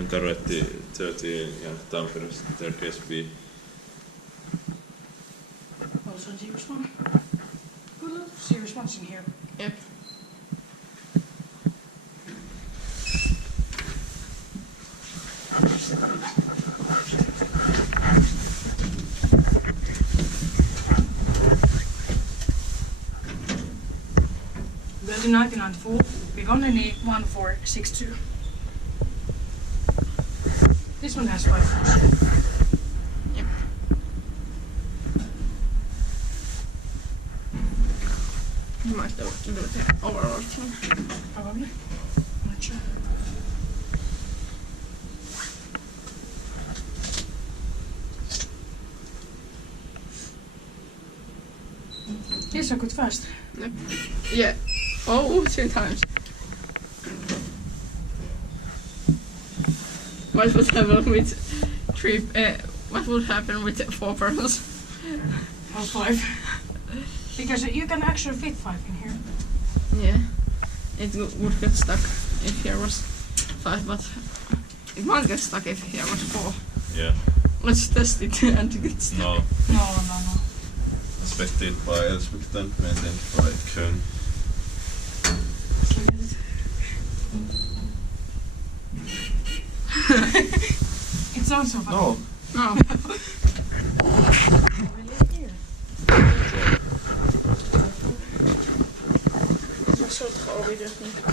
Jankanraitti 13 ja Tampere staircase B. Also Series 1. Good. Series 1's in here. Yep. Building 1994. We only need 1462. This one has 5 floors. Yep. You might have to do the overall thing. Probably. I'm not sure. These are good fast. Yep. Yeah. Oh, 2 times. What would happen with what would happen with 4 persons? Or 5. Because you can actually fit 5 in here. Yeah. It would get stuck if here was 5, but it might get stuck if here was 4. Yeah. Let's test it and get stuck. No. No. Inspected by Inspecta, maintained by Kone. It's also fun. No. No. Zo het georganiseerd niet.